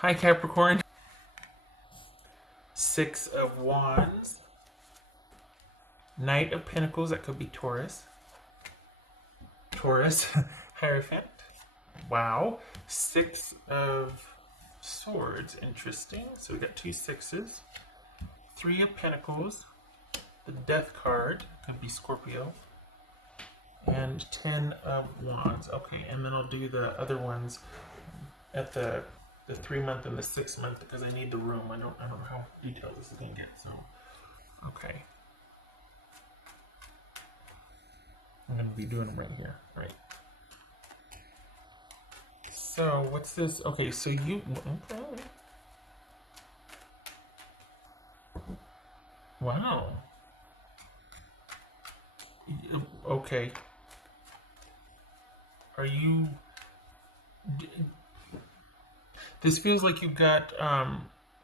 Hi, Capricorn. Six of Wands. Knight of Pentacles. That could be Taurus. Taurus. Hierophant. Wow. Six of Swords. Interesting. So we got two sixes. Three of Pentacles. The Death card. Could be Scorpio. And 10 of Wands. Okay, and then I'll do the other ones at the 3-month and the 6-month because I need the room. I don't know how detailed this is gonna get, so okay. I'm gonna be doing them right here. Right. So what's this? Okay, so you okay. Wow. Okay. Are you this feels like you've got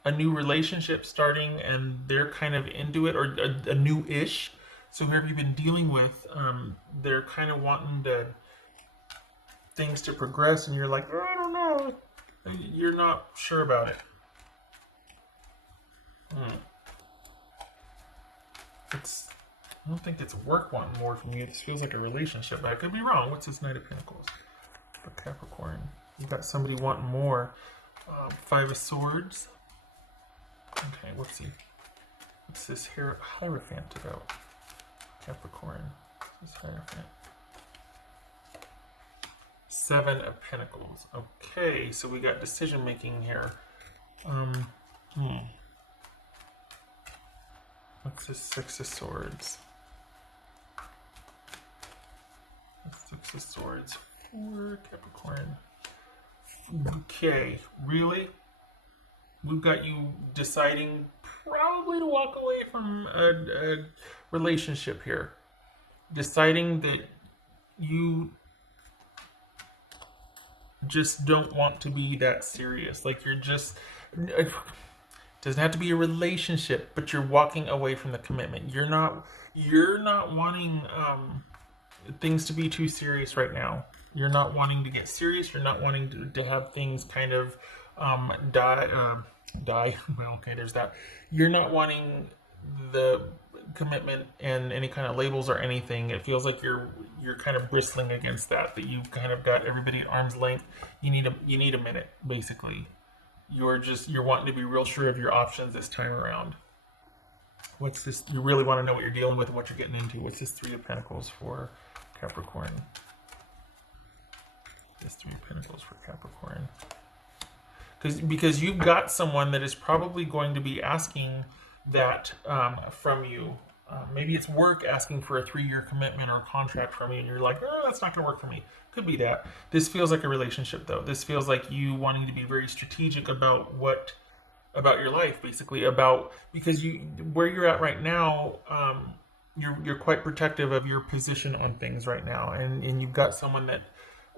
a new relationship starting and they're kind of into it, or a new-ish. So whoever you've been dealing with, they're kind of wanting things to progress, and you're like, oh, I don't know. You're not sure about it. I don't think it's work wanting more from you. This feels like a relationship, but I could be wrong. What's this Knight of Pentacles for Capricorn? You got somebody wanting more. Five of Swords. Okay, what's this Hierophant about? Capricorn. What's this Hierophant? Seven of Pentacles. Okay, so we got decision making here. What's this Six of Swords? Six of Swords for Capricorn. Okay, really? We've got you deciding probably to walk away from a relationship here. Deciding that you just don't want to be that serious. Like you're just... It doesn't have to be a relationship, but you're walking away from the commitment. You're not wanting things to be too serious right now. You're not wanting to get serious. You're not wanting to have things kind of die. Well, okay, there's that. You're not wanting the commitment and any kind of labels or anything. It feels like you're kind of bristling against that. That you've kind of got everybody at arm's length. You need a minute, basically. You're wanting to be real sure of your options this time around. What's this? You really want to know what you're dealing with and what you're getting into. What's this Three of Pentacles for Capricorn? This Three of Pentacles for Capricorn. Because you've got someone that is probably going to be asking that from you. Maybe it's work asking for a 3-year commitment or a contract from you, and you're like, oh, that's not going to work for me. Could be that. This feels like a relationship, though. This feels like you wanting to be very strategic about your life, basically, because where you're at right now, you're quite protective of your position on things right now, and you've got someone that,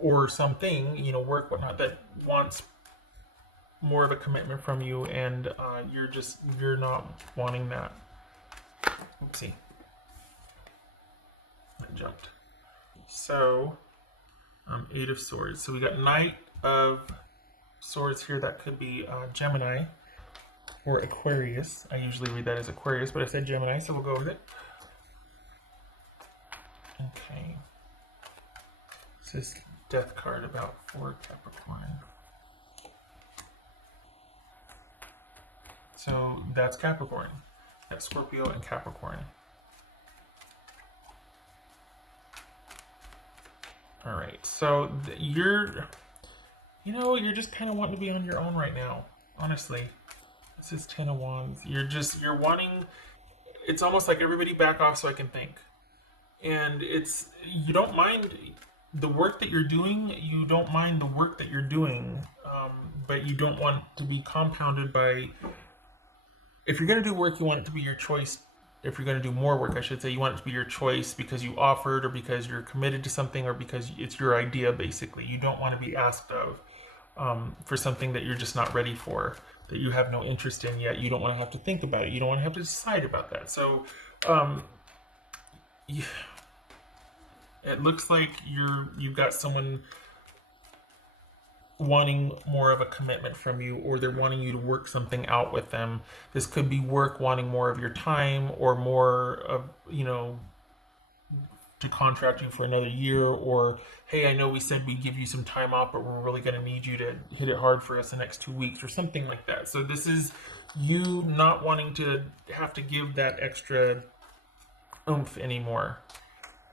or something, work, whatnot, that wants more of a commitment from you, and you're not wanting that. Oopsie. I jumped. So, Eight of Swords. So we got Knight of Swords here. That could be Gemini or Aquarius. I usually read that as Aquarius, but I said Gemini, so we'll go with it. Okay. What's this Death card about for Capricorn? So that's Capricorn. That's Scorpio and Capricorn. All right, so you're just kind of wanting to be on your own right now, honestly. This is Ten of Wands. You're wanting, it's almost like everybody back off so I can think. And you don't mind the work that you're doing, but you don't want to be compounded by, if you're going to do work, you want it to be your choice. If you're going to do more work, I should say, you want it to be your choice because you offered, or because you're committed to something, or because it's your idea, basically. You don't want to be asked of for something that you're just not ready for, that you have no interest in yet. You don't want to have to think about it. You don't want to have to decide about that. So it looks like you've got someone wanting more of a commitment from you, or they're wanting you to work something out with them. This could be work wanting more of your time, or more of, to contract you for another year, or hey, I know we said we'd give you some time off, but we're really going to need you to hit it hard for us the next 2 weeks, or something like that. So this is you not wanting to have to give that extra oomph anymore.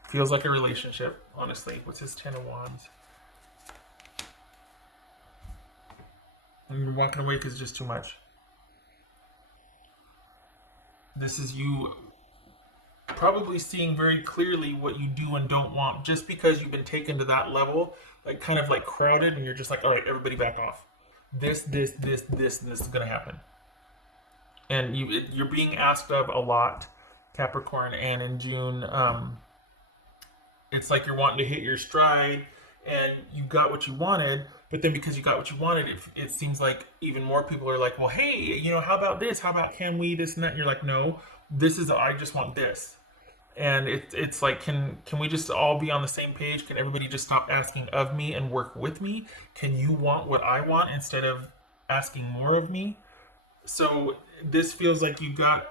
Feels like a relationship, honestly. What's his 10 of Wands? And you're walking away because it's just too much. This is you probably seeing very clearly what you do and don't want, just because you've been taken to that level, like kind of like crowded, and you're just like, all right, everybody back off. This, and this is going to happen. And you're being asked of a lot, Capricorn, and in June, it's like you're wanting to hit your stride, and you got what you wanted, but then because you got what you wanted, it seems like even more people are like, well, hey, how about this? How about can we this and that? And you're like, no, I just want this. And it's like, can we just all be on the same page? Can everybody just stop asking of me and work with me? Can you want what I want instead of asking more of me? So this feels like you've got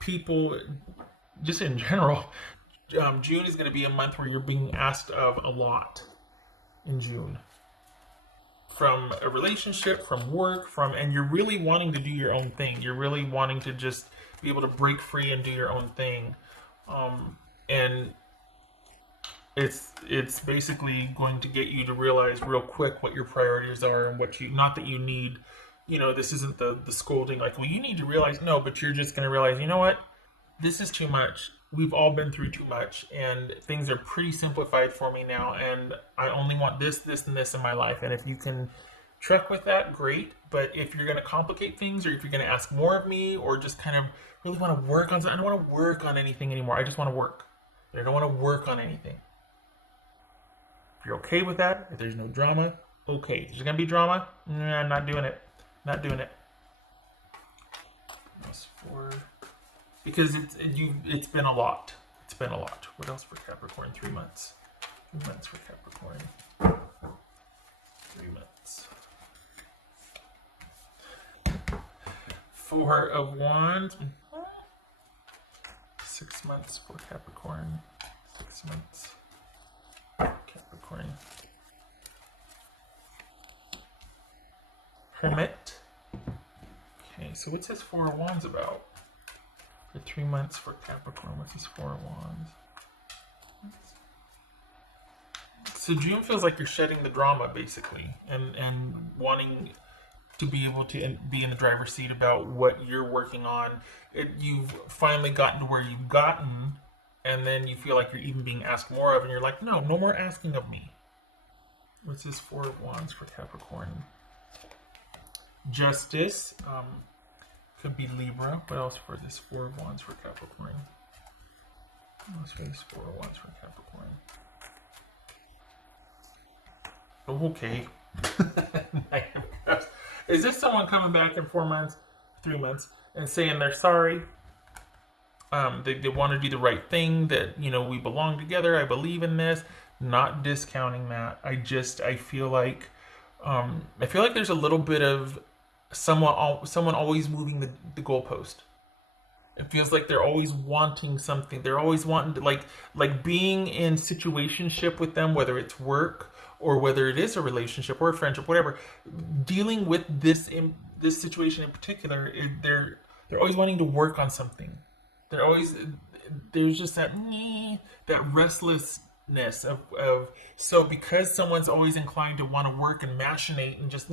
people, just in general, June is going to be a month where you're being asked of a lot in June. From a relationship, from work, and you're really wanting to do your own thing. You're really wanting to just be able to break free and do your own thing. And it's basically going to get you to realize real quick what your priorities are, and what not that you need, this isn't the scolding, like, well, you need to realize, no, but you're just going to realize, you know what, this is too much. We've all been through too much, and things are pretty simplified for me now, and I only want this, and this in my life. And if you can truck with that, great. But if you're going to complicate things, or if you're going to ask more of me, or just kind of really want to work on something, I don't want to work on anything anymore. I just want to work. I don't want to work on anything. If you're okay with that, if there's no drama, okay. If there's going to be drama, I'm not doing it. Not doing it. That's for... Because it's been a lot. It's been a lot. What else for Capricorn? 3 months. 3 months for Capricorn. 3 months. 4 of Wands. 6 months for Capricorn. 6 months. Capricorn. Hermit. Okay, so what's this 4 of Wands about? For 3 months for Capricorn, what's this 4 of Wands? So June feels like you're shedding the drama, basically, and wanting to be able to be in the driver's seat about what you're working on. You've finally gotten to where you've gotten, and then you feel like you're even being asked more of, and you're like, no more asking of me. What's this 4 of Wands for Capricorn? Justice. Could be Libra. What else for this 4 of Wands for Capricorn? What else for this 4 of Wands for Capricorn? Okay. Is this someone coming back in 4 months, 3 months, and saying they're sorry? They want to do the right thing, that, we belong together, I believe in this, not discounting that. I feel like there's a little bit of someone always moving the goalpost. It feels like they're always wanting something. They're always wanting to, like being in situationship with them, whether it's work or whether it is a relationship or a friendship, whatever. Dealing with this situation in particular, they're always wanting to work on something. There's just that restlessness of so because someone's always inclined to want to work and machinate and just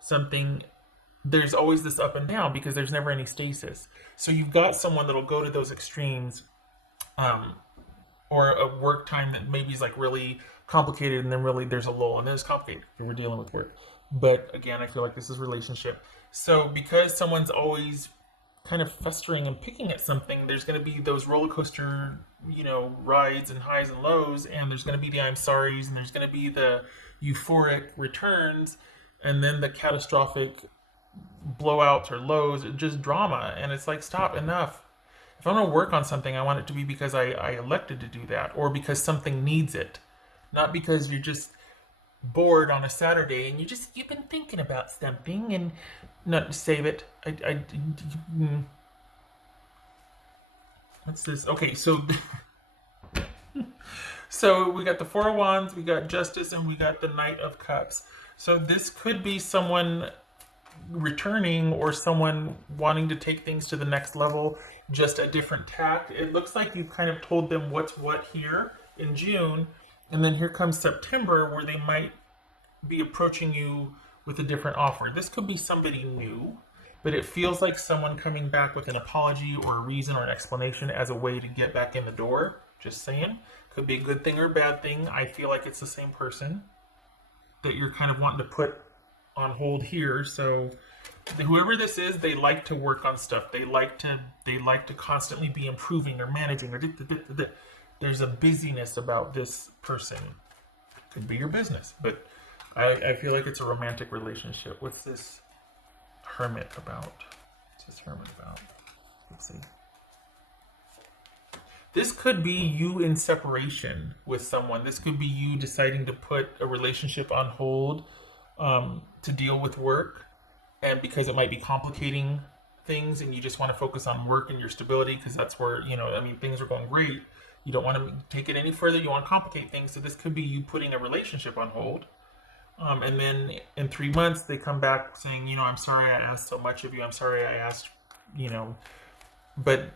something. There's always this up and down because there's never any stasis. So you've got someone that'll go to those extremes, or a work time that maybe is like really complicated, and then really there's a lull, and then it's complicated if we're dealing with work. But again, I feel like this is relationship. So because someone's always kind of festering and picking at something, there's going to be those roller coaster, rides and highs and lows, and there's going to be the I'm sorry's, and there's going to be the euphoric returns, and then the catastrophic blowouts or lows, just drama. And it's like, stop, enough. If I'm going to work on something, I want it to be because I elected to do that, or because something needs it, not because you're just bored on a Saturday and you've been thinking about something and not save it. What's this? Okay, so we got the Four of Wands, we got Justice, and we got the Knight of Cups. So this could be someone returning or someone wanting to take things to the next level, just a different tact. It looks like you've kind of told them what's what here in June, and then here comes September where they might be approaching you with a different offer. This could be somebody new, but it feels like someone coming back with an apology or a reason or an explanation as a way to get back in the door. Just saying. Could be a good thing or a bad thing. I feel like it's the same person that you're kind of wanting to put on hold here. So whoever this is, they like to work on stuff. They like to constantly be improving or managing or there's a busyness about this person. Could be your business, but I feel like it's a romantic relationship. What's this Hermit about? What's this Hermit about? Let's see. This could be you in separation with someone. This could be you deciding to put a relationship on hold to deal with work, and because it might be complicating things and you just want to focus on work and your stability because that's where, things are going great. You don't want to take it any further. You want to complicate things. So this could be you putting a relationship on hold. And then in 3 months, they come back saying, I'm sorry I asked so much of you. I'm sorry I asked, but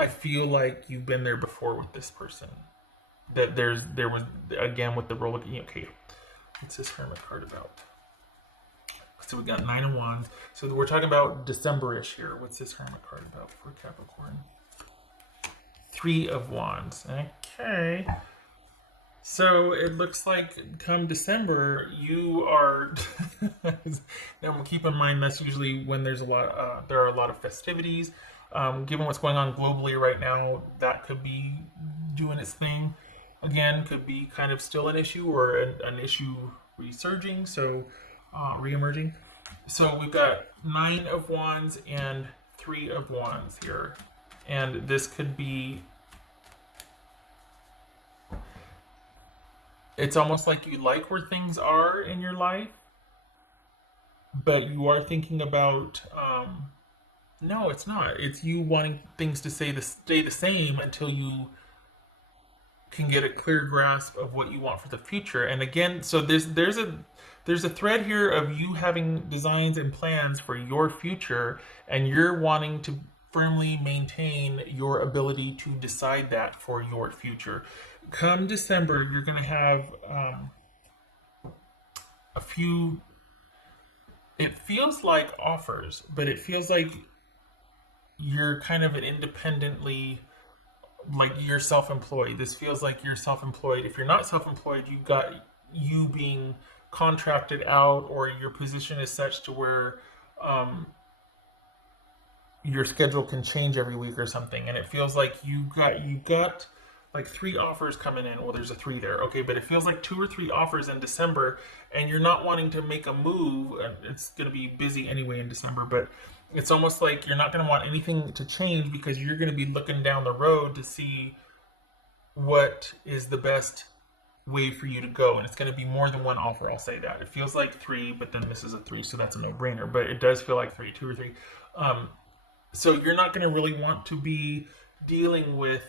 I feel like you've been there before with this person. That there was, again, with the role of, okay, what's this Hermit card about? So we got 9 of Wands. So we're talking about December-ish here. What's this Hermit card about for Capricorn? 3 of Wands. Okay. So it looks like come December, you are. Now, keep in mind that's usually when there are a lot of festivities. Given what's going on globally right now, that could be doing its thing. Again, could be kind of still an issue or an issue resurging. So, reemerging. So we've got 9 of Wands and 3 of Wands here, and this could be. It's almost like you like where things are in your life, but you are thinking about, no, it's not. It's you wanting things to stay the same until you can get a clear grasp of what you want for the future. And again, so there's a thread here of you having designs and plans for your future, and you're wanting to firmly maintain your ability to decide that for your future. Come December, you're going to have a few, it feels like offers, but it feels like you're kind of an independently, like you're self-employed. This feels like you're self-employed. If you're not self-employed, you've got you being contracted out, or your position is such to where your schedule can change every week or something. And it feels like you got like 3 offers coming in. Well, there's a 3 there. Okay, but it feels like 2 or 3 offers in December, and you're not wanting to make a move. It's going to be busy anyway in December, but it's almost like you're not going to want anything to change because you're going to be looking down the road to see what is the best way for you to go. And it's going to be more than one offer. I'll say that. It feels like 3, but then this is a 3, so that's a no-brainer. But it does feel like 3, 2 or 3. So you're not going to really want to be dealing with...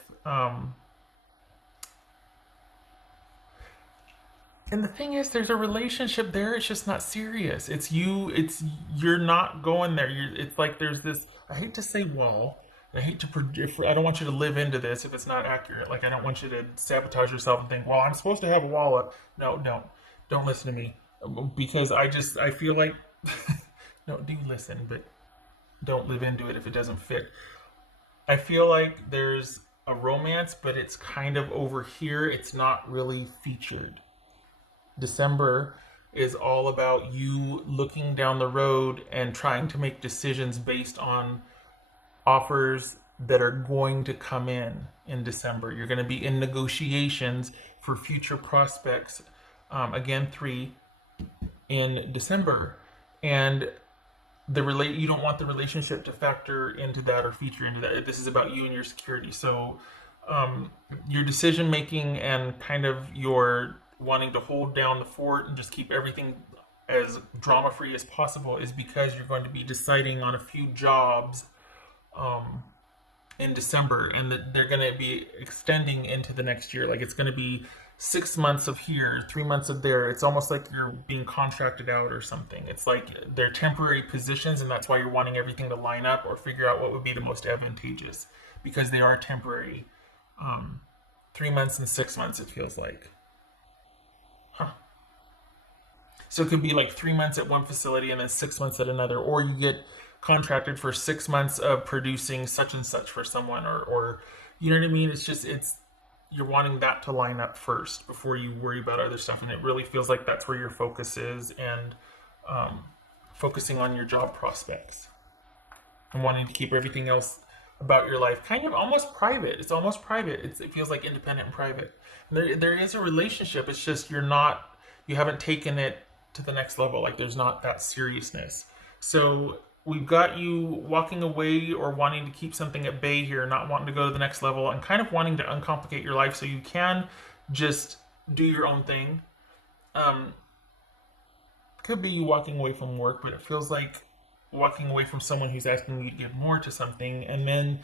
And the thing is, there's a relationship there. It's just not serious. You're not going there. It's like there's this, I hate to say wall. I hate to, I don't want you to live into this if it's not accurate. Like, I don't want you to sabotage yourself and think, well, I'm supposed to have a wall up. No, don't listen to me. Because I feel like, no, do listen, but don't live into it if it doesn't fit. I feel like there's a romance, but it's kind of over here. It's not really featured. December is all about you looking down the road and trying to make decisions based on offers that are going to come in December. You're going to be in negotiations for future prospects. Again, 3 in December. And you don't want the relationship to factor into that or feature into that. This is about you and your security. So your decision making and kind of your wanting to hold down the fort and just keep everything as drama free as possible is because you're going to be deciding on a few jobs um, in December, and that they're going to be extending into the next year. Like it's going to be 6 months of here, 3 months of there. It's almost like you're being contracted out or something. It's like they're temporary positions, and that's why you're wanting everything to line up or figure out what would be the most advantageous because they are temporary. 3 months and 6 months, it feels like. Huh. So it could be like 3 months at one facility and then 6 months at another, or you get contracted for 6 months of producing such and such for someone, or you know what I mean? It's just you're wanting that to line up first before you worry about other stuff, and it really feels like that's where your focus is, and um, focusing on your job prospects and wanting to keep everything else about your life kind of almost private. It's almost private. It feels like independent and private. And there is a relationship. It's just you haven't taken it to the next level. Like there's not that seriousness. So we've got you walking away or wanting to keep something at bay here, not wanting to go to the next level, and kind of wanting to uncomplicate your life so you can just do your own thing. Um, could be you walking away from work, but it feels like walking away from someone who's asking you to give more to something, and then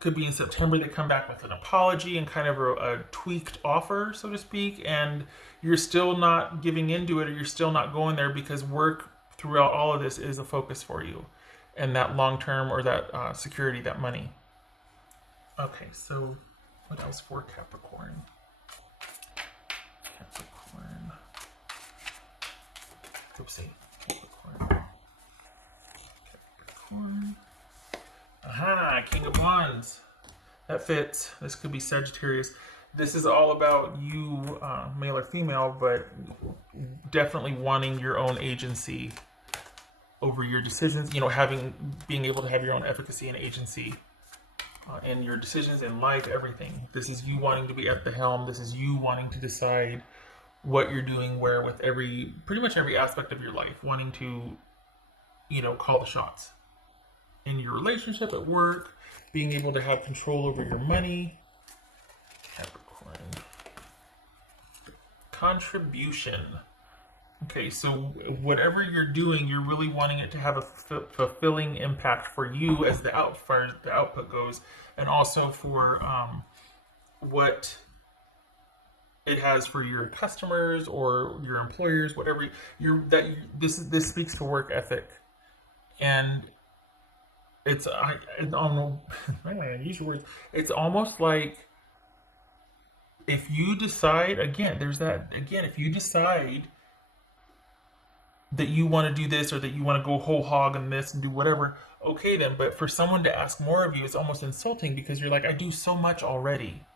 could be in September they come back with an apology and kind of a tweaked offer, so to speak, and you're still not giving into it, or you're still not going there because work throughout all of this is a focus for you, and that long term or that security, that money. Okay, so what else for Capricorn? Capricorn. Oopsie. Capricorn. Capricorn. Aha, King of Wands. That fits. This could be Sagittarius. This is all about you, male or female, but definitely wanting your own agency over your decisions. You know, being able to have your own efficacy and agency in your decisions in life, everything. This is you wanting to be at the helm. This is you wanting to decide what you're doing where with pretty much every aspect of your life, wanting to, call the shots in your relationship, at work, being able to have control over your money. Capricorn. Contribution. Okay, so whatever you're doing, you're really wanting it to have a fulfilling impact for you as the output goes, and also for what it has for your customers or your employers, whatever this speaks to work ethic, and I don't know, I'm gonna use your words. It's almost like if you decide if you decide that you want to do this, or that you want to go whole hog on this and do whatever, okay then. But for someone to ask more of you is almost insulting, because you're like, I do so much already,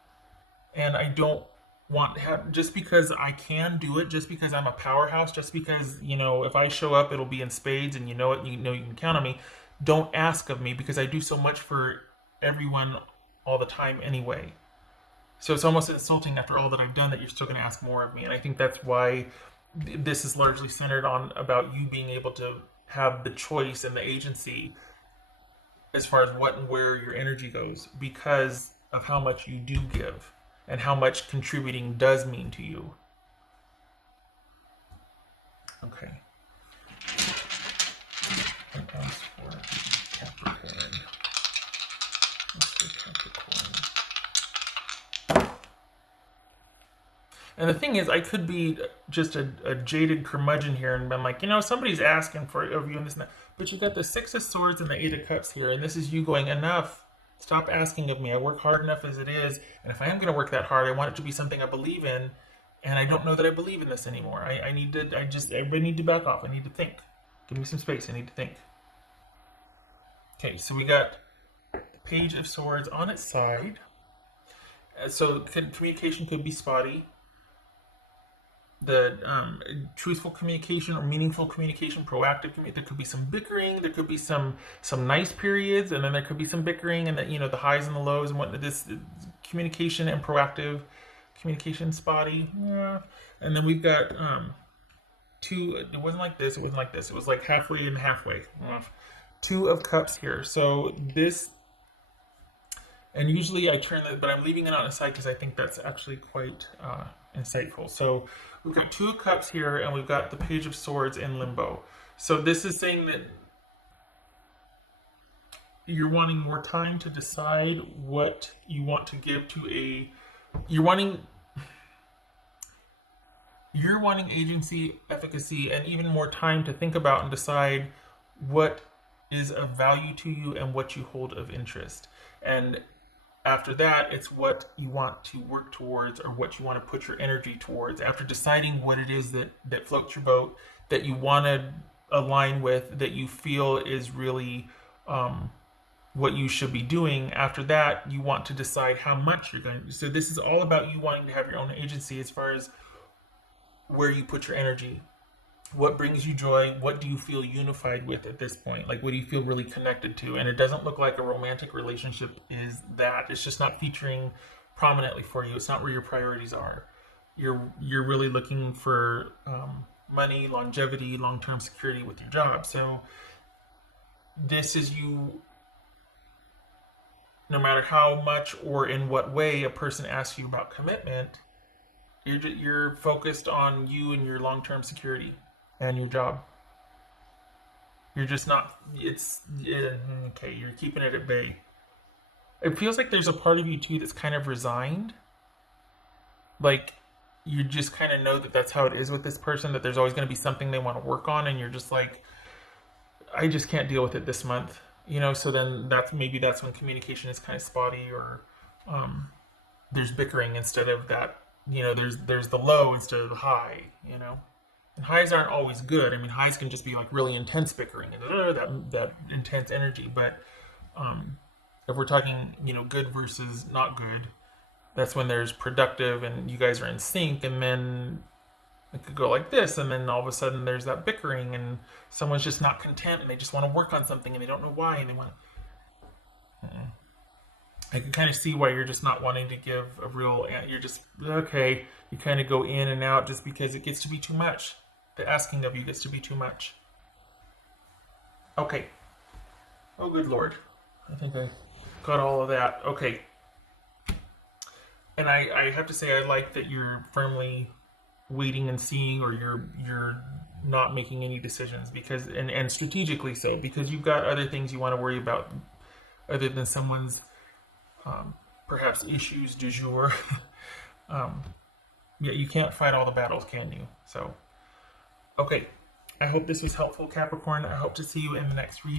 and I don't want to have, just because I can do it, just because I'm a powerhouse, just because, if I show up, it'll be in spades, and you can count on me. Don't ask of me, because I do so much for everyone all the time anyway. So it's almost insulting after all that I've done that you're still going to ask more of me. And I think that's why this is largely centered on about you being able to have the choice and the agency as far as what and where your energy goes, because of how much you do give and how much contributing does mean to you. Okay. What else for Capricorn? Let's do Capricorn. And the thing is, I could be just a jaded curmudgeon here and been like, somebody's asking of you and this and that. But you got the Six of Swords and the Eight of Cups here, and this is you going, enough. Stop asking of me. I work hard enough as it is, and if I am going to work that hard, I want it to be something I believe in, and I don't know that I believe in this anymore. I need to back off. I need to think. Give me some space. I need to think. Okay, so we got the Page of Swords on its side. So communication could be spotty. The truthful communication or meaningful communication, proactive communication. There could be some bickering. There could be some nice periods, and then there could be some bickering, and the highs and the lows, and what this communication and proactive communication spotty. Yeah. And then we've got two. It wasn't like this. It wasn't like this. It was like halfway and halfway. Two of Cups here. So this. And usually I turn that, but I'm leaving it on the side because I think that's actually quite insightful. So we've got Two of Cups here, and we've got the Page of Swords in limbo. So this is saying that you're wanting more time to decide what you want to give to a. You're wanting agency, efficacy, and even more time to think about and decide what is of value to you and what you hold of interest. And after that, it's what you want to work towards or what you want to put your energy towards. After deciding what it is that floats your boat, that you want to align with, that you feel is really what you should be doing, after that, you want to decide how much you're going to do. So this is all about you wanting to have your own agency as far as where you put your energy. What brings you joy? What do you feel unified with at this point? Like, what do you feel really connected to? And it doesn't look like a romantic relationship is that. It's just not featuring prominently for you. It's not where your priorities are. You're really looking for money, longevity, long-term security with your job. So this is you. No matter how much or in what way a person asks you about commitment, you're focused on you and your long-term security and your job. You're just not. It's okay. You're keeping it at bay. It feels like there's a part of you too that's kind of resigned. Like you just kind of know that that's how it is with this person. That there's always going to be something they want to work on, and you're just like, I just can't deal with it this month. So then that's when communication is kind of spotty, or there's bickering instead of that. There's the low instead of the high. And highs aren't always good. I mean, highs can just be like really intense bickering and that intense energy. But if we're talking, good versus not good, that's when there's productive and you guys are in sync. And then it could go like this, and then all of a sudden there's that bickering, and someone's just not content, and they just want to work on something, and they don't know why, and they want. I can kind of see why you're just not wanting to give a real. You're just okay. You kind of go in and out just because it gets to be too much. The asking of you gets to be too much. Okay. Oh, good lord. I think I got all of that. Okay. And I have to say I like that you're firmly waiting and seeing, or you're not making any decisions because and strategically so, because you've got other things you want to worry about other than someone's perhaps issues du jour. um, yeah, you can't fight all the battles, can you? So okay, I hope this was helpful, Capricorn. I hope to see you in the next reading.